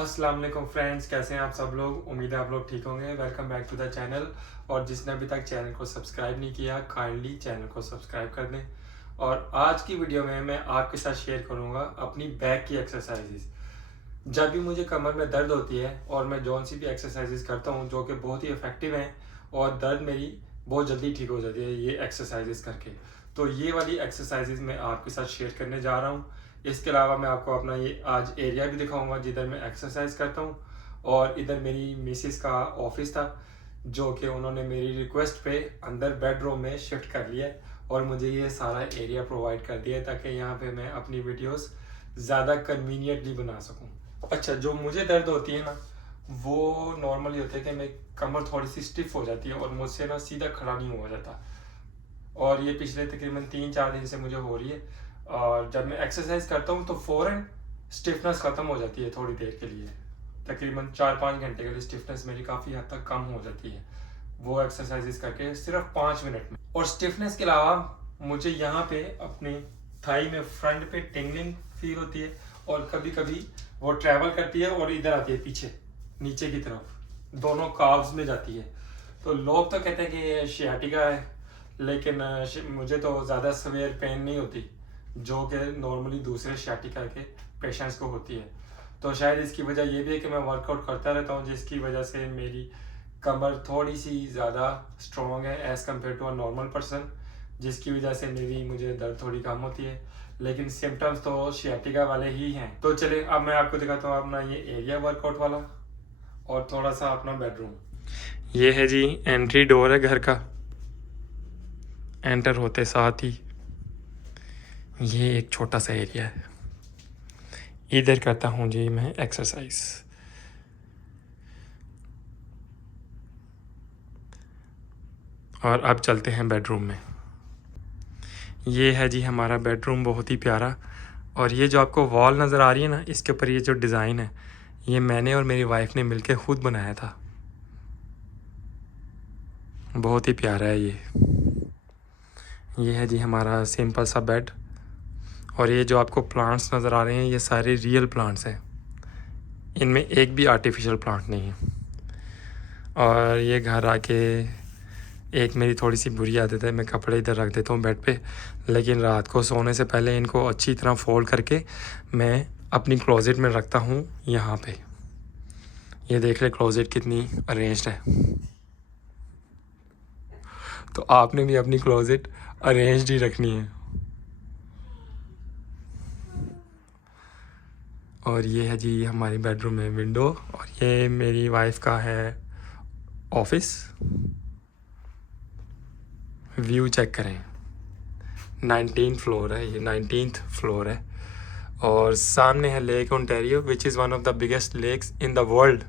अस्सलाम वालेकुम फ्रेंड्स, कैसे हैं आप सब लोग। उम्मीद है आप लोग ठीक होंगे। Welcome back to the channel. और जिसने अभी तक चैनल को सब्सक्राइब नहीं किया, काइंडली चैनल को सब्सक्राइब कर दें। और आज की वीडियो में मैं आपके साथ शेयर करूंगा अपनी बैक की एक्सरसाइजेज। जब भी मुझे कमर में दर्द होती है और मैं जौन सी भी एक्सरसाइजेज करता हूँ जो कि बहुत ही इफेक्टिव हैं और दर्द मेरी बहुत जल्दी ठीक हो जाती है ये एक्सरसाइजेज करके, तो ये वाली एक्सरसाइजेज मैं आपके साथ शेयर करने जा रहा हूँ। इसके अलावा मैं आपको अपना ये आज एरिया भी दिखाऊंगा जिधर मैं एक्सरसाइज करता हूँ। और इधर मेरी मिसिस का ऑफिस था जो कि उन्होंने मेरी रिक्वेस्ट पे अंदर बेडरूम में शिफ्ट कर लिया है और मुझे ये सारा एरिया प्रोवाइड कर दिया है ताकि यहाँ पे मैं अपनी वीडियोस ज़्यादा कन्वीनियंटली बना सकूँ। अच्छा, जो मुझे दर्द होती है ना वो नॉर्मली होता है कि मैं कमर थोड़ी सी स्टिफ हो जाती है और मुझसे ना सीधा खड़ा नहीं हुआ जाता। और ये पिछले तकरीबन 3-4 दिन से मुझे हो रही है। और जब मैं एक्सरसाइज करता हूँ तो फ़ौरन स्टिफनेस ख़त्म हो जाती है थोड़ी देर के लिए। तकरीबन 4-5 घंटे के लिए स्टिफनेस मेरी काफ़ी हद तक कम हो जाती है वो एक्सरसाइजेस करके सिर्फ 5 मिनट में। और स्टिफनेस के अलावा मुझे यहाँ पे अपने थाई में फ्रंट पे टिंगलिंग फील होती है और कभी कभी वो ट्रैवल करती है और इधर आती है पीछे नीचे की तरफ, दोनों काव्स में जाती है। तो लोग तो कहते हैं कि ये शियाटिका है, लेकिन मुझे तो ज़्यादा सवेयर पेन नहीं होती जो कि नॉर्मली दूसरे शियाटिका के पेशेंट्स को होती है। तो शायद इसकी वजह ये भी है कि मैं वर्कआउट करता रहता हूँ जिसकी वजह से मेरी कमर थोड़ी सी ज़्यादा स्ट्रॉन्ग है as compared to a normal person, जिसकी वजह से मेरी मुझे दर्द थोड़ी कम होती है। लेकिन सिम्टम्स तो शियाटिका वाले ही हैं। तो चलिए अब मैं आपको दिखाता हूँ अपना ये एरिया वर्कआउट वाला और थोड़ा सा अपना बेडरूम। ये है जी एंट्री डोर है घर का। एंटर होते साथ ही ये एक छोटा सा एरिया है, इधर करता हूँ जी मैं एक्सरसाइज। और अब चलते हैं बेडरूम में। ये है जी हमारा बेडरूम, बहुत ही प्यारा। और ये जो आपको वॉल नज़र आ रही है ना, इसके ऊपर ये जो डिज़ाइन है ये मैंने और मेरी वाइफ ने मिलकर खुद बनाया था। बहुत ही प्यारा है ये है जी हमारा सिंपल सा बेड। और ये जो आपको प्लांट्स नज़र आ रहे हैं ये सारे रियल प्लांट्स हैं, इनमें एक भी आर्टिफिशियल प्लांट नहीं है। और ये घर आके एक मेरी थोड़ी सी बुरी आदत है, मैं कपड़े इधर रख देता हूँ बेड पे, लेकिन रात को सोने से पहले इनको अच्छी तरह फोल्ड करके मैं अपनी क्लोज़ेट में रखता हूँ यहाँ पे। ये देख ले क्लोज़ेट कितनी अरेंज्ड है। तो आपने भी अपनी क्लोज़ेट अरेंज्ड ही रखनी है। और ये है जी हमारी बेडरूम में विंडो, और ये मेरी वाइफ का है ऑफिस। व्यू चेक करें, 19 फ्लोर है, ये 19th फ्लोर है। और सामने है lake Ontario which is one of the biggest lakes in the world.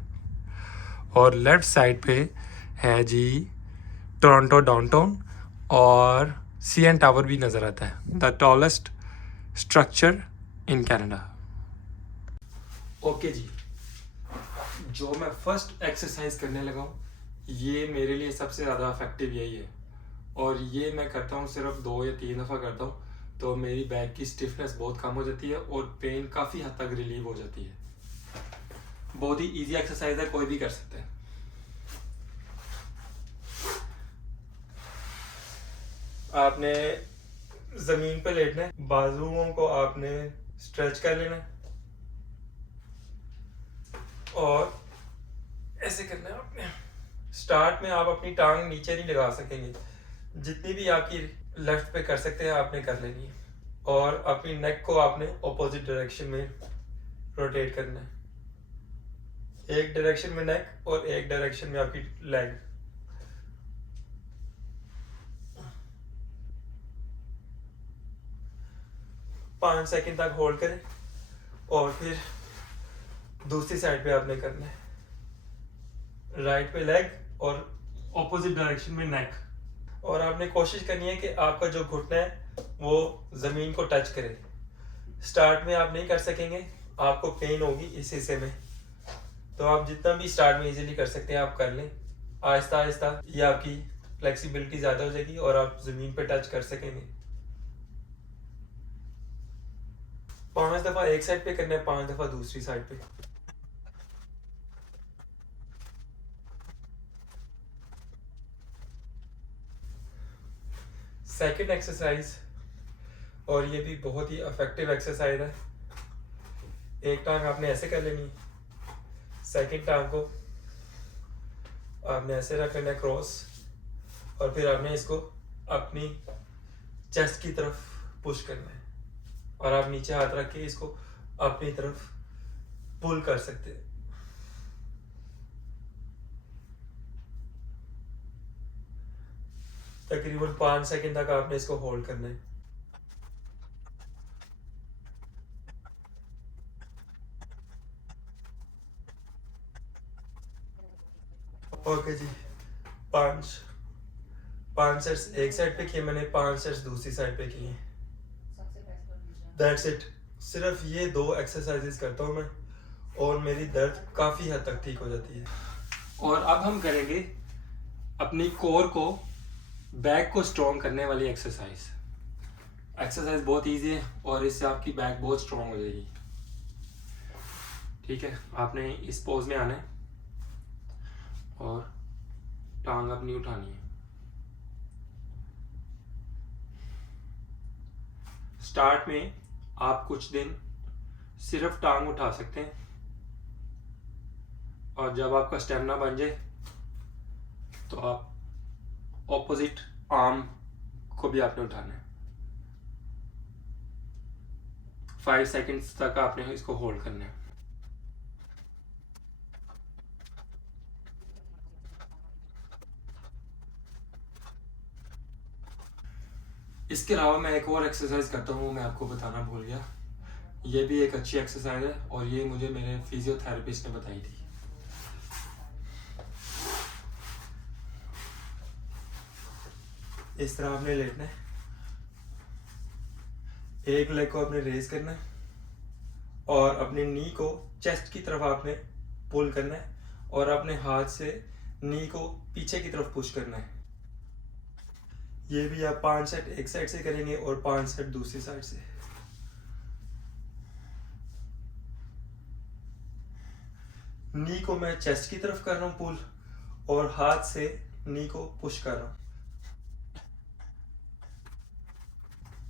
और लेफ़्ट साइड पे है जी टोरंटो डाउनटाउन, और CN टावर भी नज़र आता है, the tallest structure in Canada. Okay जी, जो मैं फर्स्ट एक्सरसाइज करने लगा हूँ ये मेरे लिए सबसे ज़्यादा इफेक्टिव यही है। और ये मैं करता हूँ सिर्फ 2 या 3 दफ़ा करता हूँ, तो मेरी बैक की स्टिफनेस बहुत कम हो जाती है और पेन काफ़ी हद तक रिलीव हो जाती है। बहुत ही इजी एक्सरसाइज है, कोई भी कर सकता है। आपने ज़मीन पे लेटना है, बाजुओं को आपने स्ट्रेच कर लेना है और ऐसे करना है आपने। स्टार्ट में आप अपनी टांग नीचे नहीं लगा सकेंगे, जितनी भी आपकी लेफ्ट पे कर सकते हैं आपने कर लेनी है। और अपनी नेक को आपने ऑपोजिट डायरेक्शन में रोटेट करना है, एक डायरेक्शन में नेक और एक डायरेक्शन में आपकी लेग। पाँच सेकंड तक होल्ड करें और फिर दूसरी साइड पे आपने करना है, राइट पे लेग और ऑपोजिट डायरेक्शन में नेक। और आपने कोशिश करनी है कि आपका जो घुटना है वो ज़मीन को टच करे। स्टार्ट में आप नहीं कर सकेंगे, आपको पेन होगी इस हिस्से में, तो आप जितना भी स्टार्ट में इजीली कर सकते हैं आप कर लें। आहिस्ता आहिस्ता ये आपकी फ्लेक्सिबिलिटी ज़्यादा हो जाएगी और आप ज़मीन पे टच कर सकेंगे। 5 दफ़ा एक साइड पे करना है, 5 दफ़ा दूसरी साइड पे। सेकंड एक्सरसाइज, और ये भी बहुत ही इफेक्टिव एक्सरसाइज है। एक टांग आपने ऐसे कर लेनी, सेकंड टांग को आपने ऐसे रख लेना क्रॉस, और फिर आपने इसको अपनी चेस्ट की तरफ पुश करना है, और आप नीचे हाथ रख के इसको अपनी तरफ पुल कर सकते हैं। तकरीबन 5 सेकंड तक आपने इसको होल्ड करना है। ओके जी, 5 सेट्स एक साइड पे किए मैंने, 5 सेट्स दूसरी साइड पे किए। That's it. सिर्फ ये 2 एक्सरसाइजेस करता हूँ मैं, और मेरी दर्द काफ़ी हद तक ठीक हो जाती है। और अब हम करेंगे अपनी कोर को, बैक को स्ट्रॉन्ग करने वाली एक्सरसाइज। एक्सरसाइज बहुत इजी है और इससे आपकी बैक बहुत स्ट्रॉन्ग हो जाएगी। ठीक है, आपने इस पोज में आना है और टांग अपनी उठानी है। स्टार्ट में आप कुछ दिन सिर्फ टांग उठा सकते हैं, और जब आपका स्टेमिना बन जाए तो आप ऑपोजिट आर्म को भी आपने उठाना है। 5 सेकंड्स तक आपने इसको होल्ड करना है। इसके अलावा मैं एक और एक्सरसाइज करता हूँ, मैं आपको बताना भूल गया। ये भी एक अच्छी एक्सरसाइज है और ये मुझे मेरे फिजियोथेरेपिस्ट ने बताई थी। इस तरह आपने लेटना है, एक लेग को आपने रेज करना है और अपने नी को चेस्ट की तरफ आपने पुल करना है, और अपने हाथ से नी को पीछे की तरफ पुश करना है। ये भी आप 5 सेट एक साइड से करेंगे और 5 सेट दूसरी साइड से। नी को मैं चेस्ट की तरफ कर रहा हूँ पुल, और हाथ से नी को पुश कर रहा हूँ,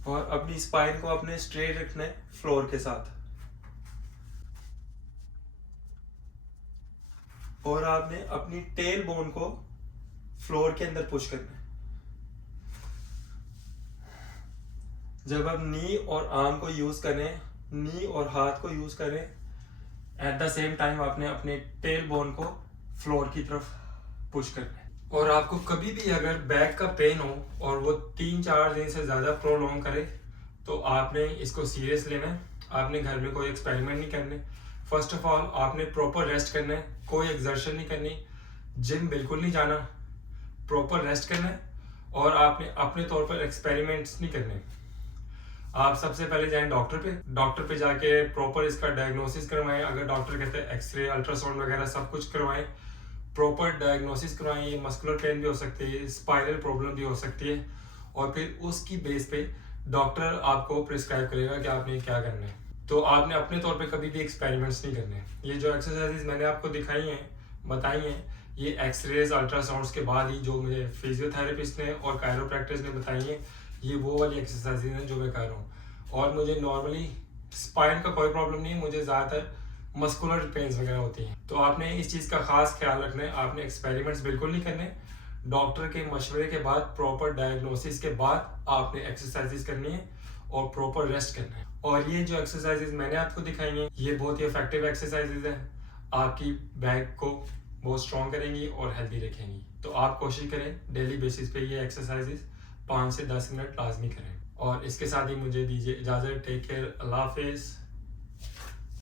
और अपनी स्पाइन को अपने स्ट्रेट रखना है फ्लोर के साथ। और आपने अपनी टेल बोन को फ्लोर के अंदर पुश करना है। जब आप नी और आर्म को यूज करें, नी और हाथ को यूज करें, एट द सेम टाइम आपने अपने टेल बोन को फ्लोर की तरफ पुश करना है। और आपको कभी भी अगर बैक का पेन हो और वो 3-4 दिन से ज़्यादा प्रोलॉन्ग करे, तो आपने इसको सीरियस लेना है। आपने घर में कोई एक्सपेरिमेंट नहीं करने। फर्स्ट ऑफ ऑल आपने प्रॉपर रेस्ट करना है, कोई एक्सर्शन नहीं करनी, जिम बिल्कुल नहीं जाना, प्रॉपर रेस्ट करना है, और आपने अपने तौर पर एक्सपेरिमेंट्स नहीं करने। आप सबसे पहले जाएं डॉक्टर पे जाके प्रॉपर इसका डायग्नोसिस करवाएं। अगर डॉक्टर कहते हैं एक्सरे, अल्ट्रासाउंड वगैरह सब कुछ करवाएं, प्रॉपर डायग्नोसिस करवाएं। ये मस्कुलर पेन भी हो सकती है, स्पाइनल प्रॉब्लम भी हो सकती है, और फिर उसकी बेस पे डॉक्टर आपको प्रिस्क्राइब करेगा कि आपने क्या करना है। तो आपने अपने तौर पे कभी भी एक्सपेरिमेंट्स नहीं करने। ये जो एक्सरसाइजेज मैंने आपको दिखाई हैं, बताई हैं, ये एक्सरेज, अल्ट्रासाउंड्स के बाद ही जो मुझे फिजियोथेरेपिस्ट ने और कायरोप्रैक्टिस ने बताई हैं, ये वो वाली एक्सरसाइजेज हैं जो मैं कर रहा हूँ। और मुझे नॉर्मली स्पाइन का कोई प्रॉब्लम नहीं है, मुझे ज़्यादातर मस्कुलर पेन्स वगैरह होती हैं। तो आपने इस चीज़ का खास ख्याल रखना है, आपने एक्सपेरिमेंट्स बिल्कुल नहीं करने। डॉक्टर के मशवरे के बाद, प्रॉपर डायग्नोसिस के बाद आपने एक्सरसाइजेज करनी है और प्रॉपर रेस्ट करना है। और ये जो एक्सरसाइजेज मैंने आपको दिखाई हैं, ये बहुत ही इफेक्टिव एक्सरसाइजेज हैं, आपकी बैक को बहुत स्ट्रॉन्ग करेंगी और हेल्दी रखेंगी। तो आप कोशिश करें डेली बेसिस पे ये एक्सरसाइजेज 5 से 10 मिनट लाजमी करें। और इसके साथ ही मुझे दीजिए इजाज़त। टेक केयर, अल्लाह हाफिज़।